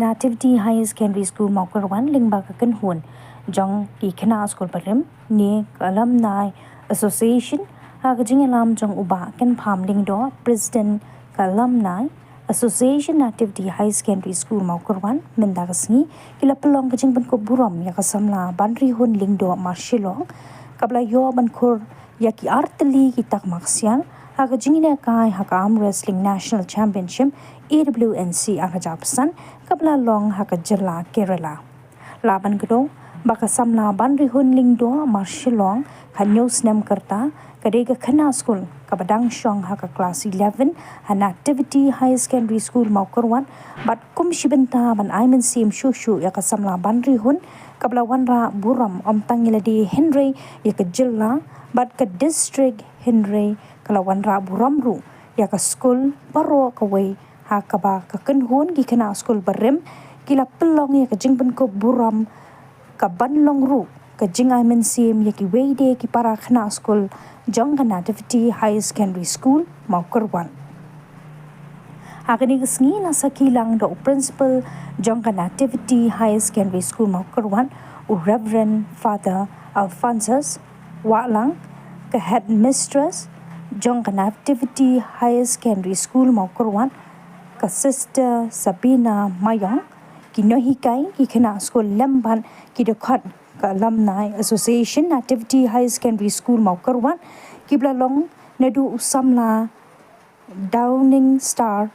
Nativity High Secondary School Maukarwan Lingba Kakan Hun Jong Ikana School Parim Ni Alumni Association Hakajing Alam Jong Uba Kan Pam Lyngdoh President Alumni Association Nativity High Secondary School Maukarwan Mendagasni Kila Pelong Kajing Pynkup burom Yaka Samla Banrihun Lyngdoh Marshilong Kabla Yo Bankur Yaki Arteli Kitak Maksian Hakajingina Kai Haka Arm Wrestling National Championship AWNC Akajapasan Kabla Long Hakajala Kerala Laban Gdo Baka Samla Banrihun Lyngdoh Marshilong Kanyos Nem Karta Kadega Kana School Kabadang Shong Haka Class 11 Han Activity High Secondary School Maukarwan But Kum Shibenta Ban Aiman Sim Shushu Yaka Samla Banrihun Kabla Wanra Buram Tangiladi Henry Yaka Jilla But Ka District Henry Kalawanra Buramru Yaka School Baro Kaway Hakaba Kakenhun Gikana School Barim Kila Pelong Yaka Pynkup burom Kabanlong Ru Kajing Aiman Sim Yaki Wayde Kipara Kana School Jongka Nativity High Secondary School Maukarwan Hakani Gisngi Nasa Kilang Do Principal Jongka Nativity High Secondary School Maukarwan Reverend Father Alphonsus Walang Ka Headmistress Jongka Nativity High Secondary School Maukarwan Ka Sister Sabina Mayong Kinohikai Kikana School Lemban Kidokot Ka Alumni Association Nativity High Secondary School Maukarwan Kibla Long Nadu Samla Downing Star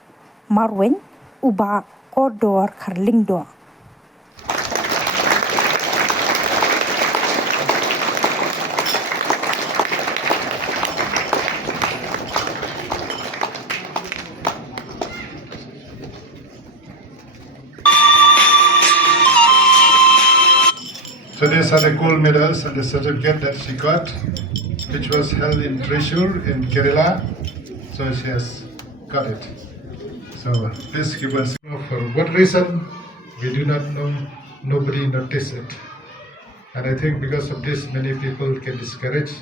Marwin Uba Kodor Lyngdoh So these are the gold medals and the certificate that she got, which was held in Thrissur in Kerala. So she has got it. So please give us for what reason we do not know. Nobody noticed it, and I think because of this, many people get discouraged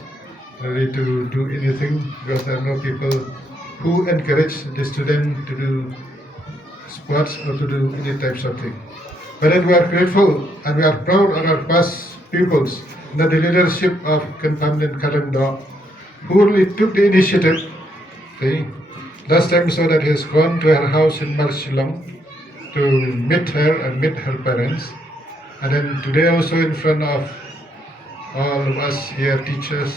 really to do anything because there are no people who encourage the student to do sports or to do any types of thing. But then we are grateful and we are proud of our past pupils under the leadership of Contaminant Lyngdoh, who really took the initiative. Okay. Last time so that he has gone to her house in Marshilong to meet her and meet her parents. And then today also in front of all of us here, teachers,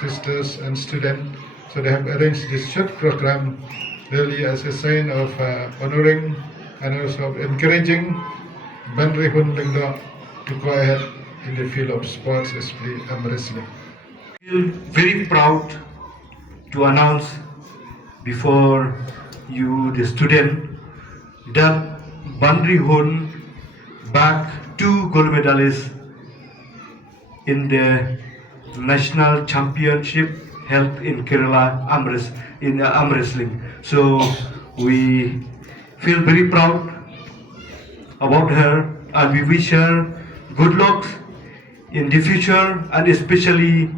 sisters and students. So they have arranged this short program really as a sign of honoring and also of encouraging Banrihun Lyngdoh to go ahead in the field of sports, especially arm wrestling. I feel very proud to announce before you, the student, that Banrihun back 2 gold medalists in the national championship held in Kerala arm wrestling. So we feel very proud about her and we wish her good luck in the future, and especially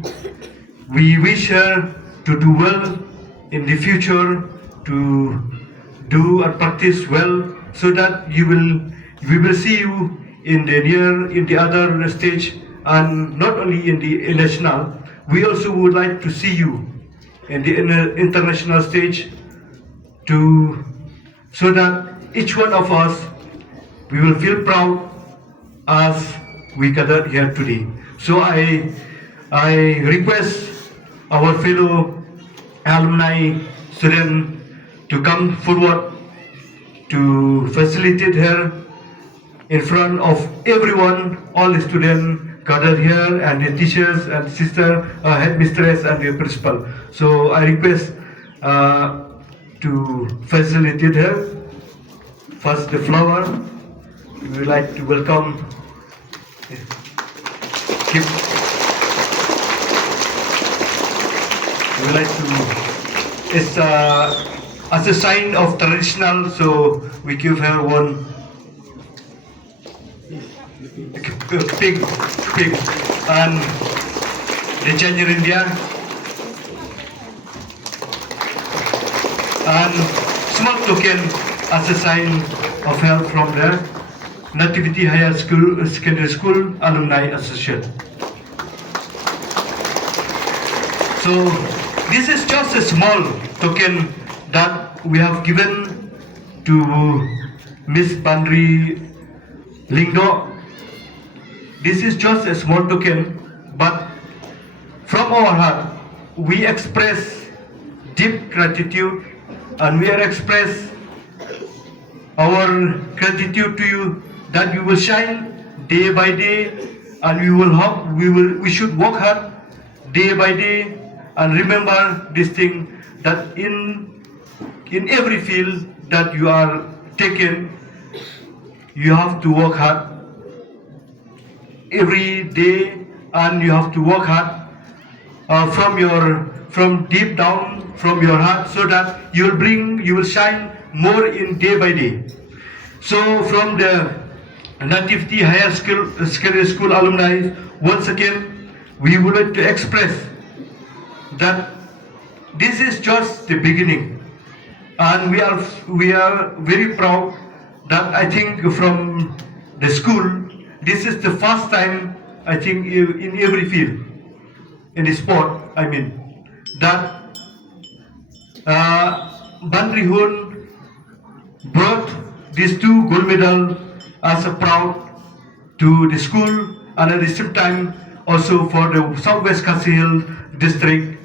we wish her to do well in the future, to do and practice well, so that we will see you in the other stage, and not only in the national. We also would like to see you in the international stage, so that each one of us we will feel proud as we gathered here today. So I request our fellow alumni students to come forward to facilitate her in front of everyone, all the students gathered here and the teachers and sister, headmistress and the principal. So I request to facilitate her. First the flower. We would like to welcome we would like to, it's as a sign of traditional, so we give her one pig and the Ginger India and small token as a sign of help from there. Nativity Higher School, Secondary School Alumni Association. So this is just a small token that we have given to Miss Banrihun Lyngdoh. This is just a small token, but from our heart, we express deep gratitude, and we express our gratitude to you that you will shine day by day, and we should work hard day by day, and remember this thing that in every field that you are taken, you have to work hard every day, and you have to work hard from deep down from your heart, so that you will shine more in day by day. So from the Nativity Higher School, Secondary School alumni, once again we would like to express that this is just the beginning, and we are very proud that I think from the school, this is the first time, I think, in every field, in the sport, I mean, that Banrihun brought these 2 gold medals as a proud to the school, and at the same time also for the Southwest Khasi Hill district